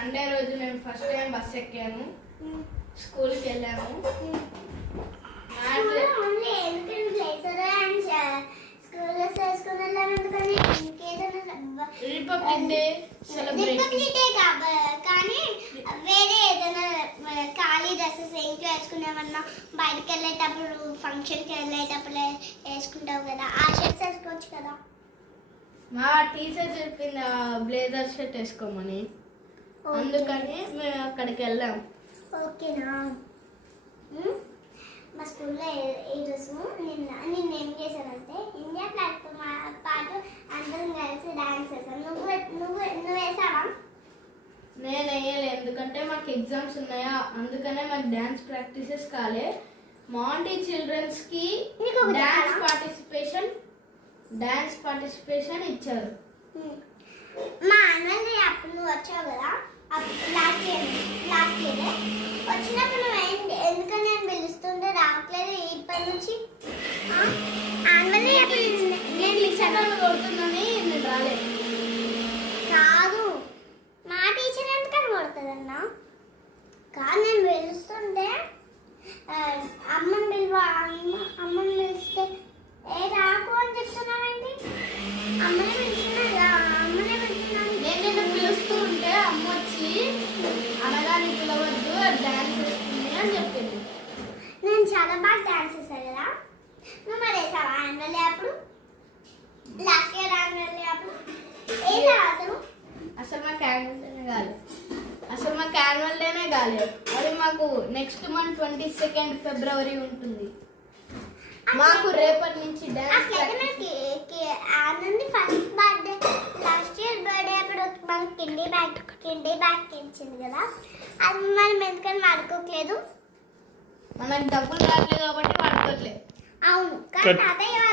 Sunday రోజు నేను first time bus ఎక్కాను, స్కూల్కి వెళ్ళాము. రిపబ్లిక్ డే కానీ వేరే ఏదైనా ఖాళీ డ్రెస్సెస్ ఏంటి వేసుకునేమన్నా బయటకు వెళ్ళేటప్పుడు ఫంక్షన్కి వెళ్ళేటప్పుడు వేసుకుంటావు కదా, ఆ షర్ట్స్ వేసుకోవచ్చు కదా. మా టీచర్ చెప్పింది బ్లేజర్ షర్ట్ వేసుకోమని, అందుకని మేము అక్కడికి వెళ్ళాం. ఓకేనా. మా స్కూల్లో ఈరోజు నిన్న ఏం చేశానంటే ఇండియా ఫ్లాగ్తో పాటు అందరం కలిసి డాన్స్ చేశాను. నువ్వు వేసావా? నేను వేయలే, ఎందుకంటే మాకు ఎగ్జామ్స్ ఉన్నాయా, అందుకనే మాకు డ్యాన్స్ ప్రాక్టీసెస్ కాలే. మాంటీ చిల్డ్రన్స్కి డ్యాన్స్ పార్టిసిపేషన్ ఇచ్చారు. మా అన్నది అప్పుడు నువ్వు వచ్చావు కదా, లాస్ట్ ఇయర్ వచ్చినప్పుడు నువ్వు ఎందుకని నేను పిలుస్తుంటే రావట్లేదు ఇప్పటి నుంచి. నేను టీచర్ కొడుతుందని నేను రాలేదు. కాదు, మా టీచర్ ఎందుకని కొడుతుందన్నా? కాదు, నేను పిలుస్తుంటే అమ్మని పిలిస్తే రాకు అని చెప్తున్నావేంటి? అమ్మనే పిలుస్తున్నాను. నేను నిన్ను పిలుస్తూ ఉంటే అమ్మ వచ్చి అనగానే పిలవద్దు, డాన్స్ వేస్తుంది అని చెప్పింది. నేను చాలా బాగా డాన్స్ చేశాను కదా. నువ్వు మరి వేసావా యాన్యువల్ డే అప్పుడు? లాస్ట్ ఇయర్ యాన్యువల్ డే అప్పుడు వేసావా అసలు మాకు యాన్యువల్ డేనే కాలేదు. అది మాకు నెక్స్ట్ మంత్ 22 ఫిబ్రవరి ఉంటుంది. మాకు రేపటి నుంచి dance Anandi first birthday last year birthday అప్పుడు మనకి కిండీ బ్యాగ్ ఇచ్చింది కదా, అది మనం ఎందుకని వాడుకోవట్లేదు? మనకు డబ్బులు రావట్లేదు కాబట్టి వాడుకోవట్లేదు. అవును, కానీ తాతయ్య